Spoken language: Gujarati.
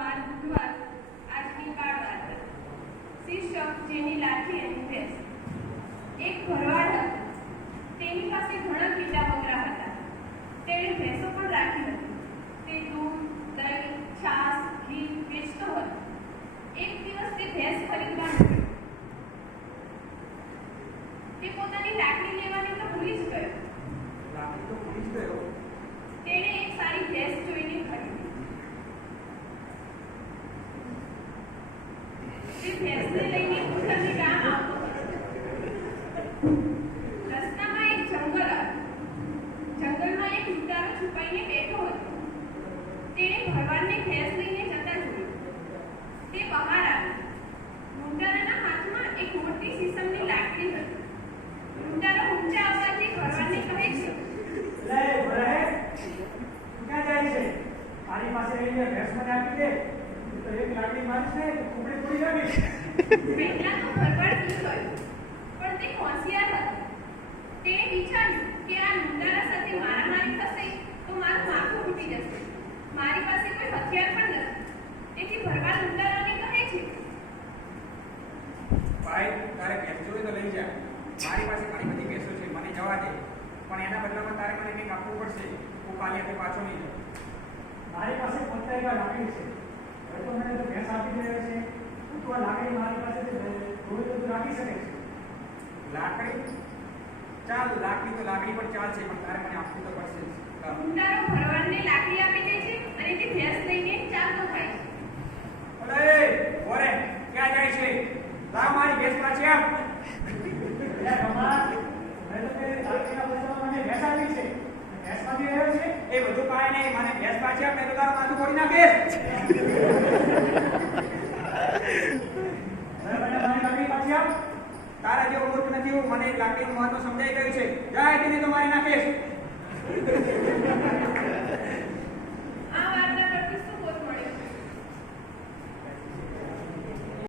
વાર બુધવાર આજની કાળ વાર્તા શીર્ષક જેની લાઠી અને ભેંસ. એક ભરવાડ હતો. તેની પાસે ઘણા પીડા બકરા હતા. તેણે ભેંસો પણ રાખી હતી. તે દૂધ, દહીં, છાશ, ઘી વેચતો હતો. એક દિવસ તે ભેંસ ખરીદવા નીકળ્યો. તે પોતાની લાકડી લેવાની તો ભૂલી જ ગયો. તેણે એક સારી ભેંસ જોઈને ખરીદી. તે ભેંસને લઈને ઉછળને ગામ આવતો હતો. રસ્તામાં એક જંગલ હતું. જંગલમાં એક લૂંટારો છુપાઈને બેઠો હતો. તેણે ભરવાડને ભેંસ લઈને જતા જોયું. તે બહાર આવ્યો. લૂંટારાના હાથમાં એક મોટી સીસમની લાકડી હતી. લૂંટારો ઊંચા અવાજે ભરવાડને કહે છે, મારી પાસે રહીને ભેંસ મને આપી દે તો એક લાકડી મારીશ ને તો કુકડી પડી જાવી. પહેલા તો ભરવાડ બી ગયો, પણ તે હોશિયાર હતો. તેણે વિચાર્યું કે આ લૂંટારા સાથે મારામારી થશે તો મારું માથું ફૂટી જશે. મારી પાસે કોઈ હથિયાર પણ નથી. તેથી ભરવાડ લૂંટારાને કહે છે, ભાઈ તારે ભેંસ જોઈ તો લઈ જા. મારી પાસે ઘણી બધી ભેંસો છે, મને જવા દે. પણ એના બદલામાં તારે મને કંઈક આપવું પડશે. હું કાલે આપણે પાછો નહીં જાઉં. મારી પાસે 50 લાકડી છે. હવે તો મને તો ભેંસ આપી દેવે છે. તો આ લાકડી મારી પાસે થોડી બધું રાખી શકે છે. લાકડી? ચાલ, લાકડી તો લાકડી પણ ચાલશે, પણ તારે મને આપવું તો પડશે જ. લૂંટારો ભરવાડને લાકડી આપી દે છે અને તે ભેંસ લઈને ચાલતો થાય છે. અરે ઓરે ક્યાં જાય છે? લાવ મારી ભેંસ પાછી આપ. એટલે કમાલ, મેં તો તે લાકડીના બદલામાં મને ભેંસ આપી છે. ભેંસ માંથી આવ્યો છે. એ બધું કાંઈ નહીં, મને ભેંસ પાછી આપ, નહીં તો તારું માથું ફોડી નાખીશ. મારી લાકડી પાછી આપ. તારા જેવો મૂર્ખ નથી હું. મને લાકડીનું મહત્વ સમજાઈ ગયું છે. જાય તેને તો મારી નાખીશ.